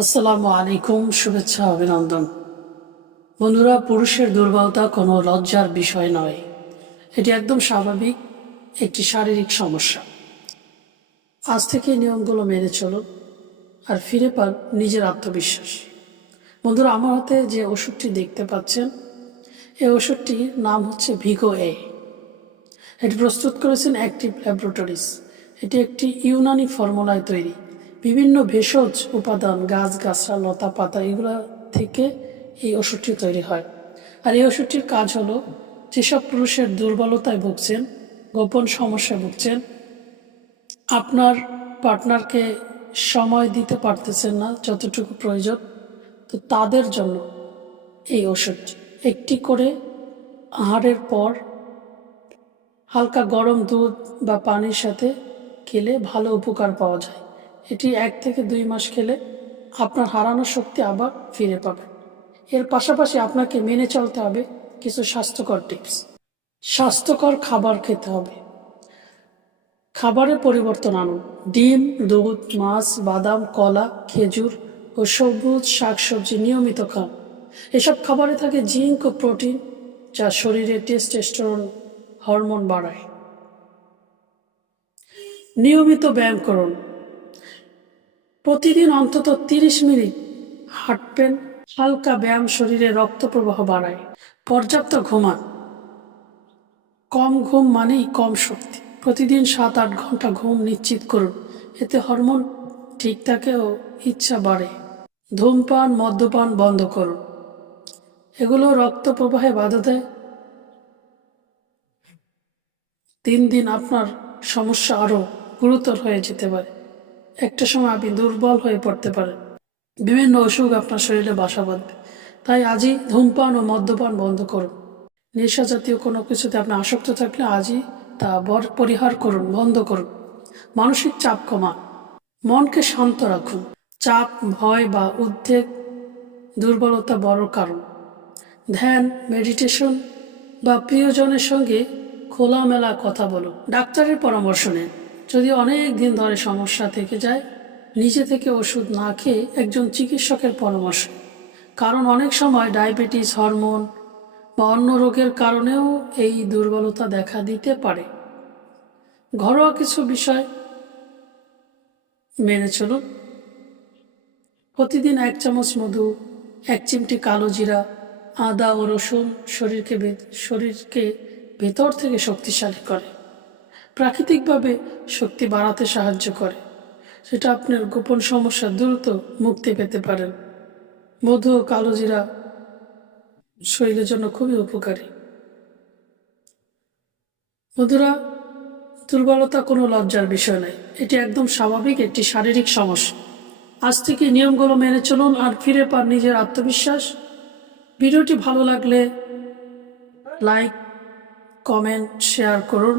আসসালামু আলাইকুম, শুভেচ্ছা, অভিনন্দন। বন্ধুরা, পুরুষের দুর্বলতা কোনো লজ্জার বিষয় নয়। এটি একদম স্বাভাবিক, একটি শারীরিক সমস্যা। আজ থেকে নিয়মগুলো মেনে চলুন আর ফিরে পান নিজের আত্মবিশ্বাস। বন্ধুরা, আমার হাতে যে ওষুধটি দেখতে পাচ্ছেন, এই ওষুধটির নাম হচ্ছে ভিগো এ। এটি প্রস্তুত করেছেন অ্যাক্টিভ ল্যাবরেটরিজ। এটি একটি ইউনানি ফর্মুলায় তৈরি। বিভিন্ন ভেষজ উপাদান, গাছ, গাছরা, লতা, পাতা, এগুলো থেকে এই ওষুধটি তৈরি হয়। আর এই ওষুধটির কাজ হলো, যেসব পুরুষের দুর্বলতায় ভুগছেন, গোপন সমস্যায় ভুগছেন, আপনার পার্টনারকে সময় দিতে পারতেছেন না, যতটুকু প্রয়োজন, তো তাদের জন্য এই ওষুধটি একটি করে আহারের পর হালকা গরম দুধ বা পানির সাথে খেলে ভালো উপকার পাওয়া যায়। এটি এক থেকে দুই মাস খেলে আপনার হারানো শক্তি আবার ফিরে পাবেন এর পাশাপাশি আপনাকে মেনে চলতে হবে কিছু স্বাস্থ্যকর টিপস। স্বাস্থ্যকর খাবার খেতে হবে। খাবারে পরিবর্তন আনুন। ডিম, দুধ, মাছ, বাদাম, কলা, খেজুর ও সবুজ শাকসবজি নিয়মিত খান। এসব খাবারে থাকে জিঙ্ক ও প্রোটিন, যা শরীরে টেস্টোস্টেরন হরমোন বাড়ায়। নিয়মিত ব্যায়াম করুন। প্রতিদিন অন্তত তিরিশ মিনিট হাঁটবেন, হালকা ব্যায়াম শরীরে রক্ত প্রবাহ বাড়ায়, পর্যাপ্ত ঘুমান। কম ঘুম মানেই কম শক্তি। প্রতিদিন সাত আট ঘণ্টা ঘুম নিশ্চিত করুন। এতে হরমোন ঠিক থাকে ও ইচ্ছা বাড়ে। ধূমপান, মদ্যপান বন্ধ করুন। এগুলো রক্ত প্রবাহে বাধা দেয়। দিন দিন আপনার সমস্যা আরও গুরুতর হয়ে যেতে পারে। একটা সময় আপনি দুর্বল হয়ে পড়তে পারেন। বিভিন্ন অসুখ আপনার শরীরে বাসা বাঁধবে। তাই আজই ধূমপান ও মদ্যপান বন্ধ করুন। নেশা জাতীয় কোনো কিছুতে আপনি আসক্ত থাকলে আজই তা পরিহার করুন, বন্ধ করুন। মানসিক চাপ কমান। মনকে শান্ত রাখুন। চাপ, ভয় বা উদ্বেগ দুর্বলতা বড় কারণ। ধ্যান, মেডিটেশন বা প্রিয়জনের সঙ্গে খোলামেলা কথা বলো ডাক্তারের পরামর্শ নিন। যদি অনেক দিন ধরে সমস্যা থেকে যায়, নিজে থেকে ওষুধ না খেয়ে একজন চিকিৎসকের পরামর্শ। কারণ অনেক সময় ডায়াবেটিস হরমোন বা অন্য রোগের কারণেও এই দুর্বলতা দেখা দিতে পারে। ঘরোয়া কিছু বিষয় মেনে চলুন। প্রতিদিন এক চামচ মধু, এক চিমটি কালো জিরা, আদা ও রসুন শরীরকে শরীরকে ভেতর থেকে শক্তিশালী করে। প্রাকৃতিকভাবে শক্তি বাড়াতে সাহায্য করে। সেটা আপনার গোপন সমস্যা দ্রুত মুক্তি পেতে পারেন মধু ও কালো জিরা শরীরের জন্য খুবই উপকারী। মধুরা, দুর্বলতা কোনো লজ্জার বিষয় নয়। এটি একদম স্বাভাবিক একটি শারীরিক সমস্যা। আজ থেকে নিয়মগুলো মেনে চলুন আর ফিরে পান নিজের আত্মবিশ্বাস। ভিডিওটি ভালো লাগলে লাইক, কমেন্ট, শেয়ার করুন।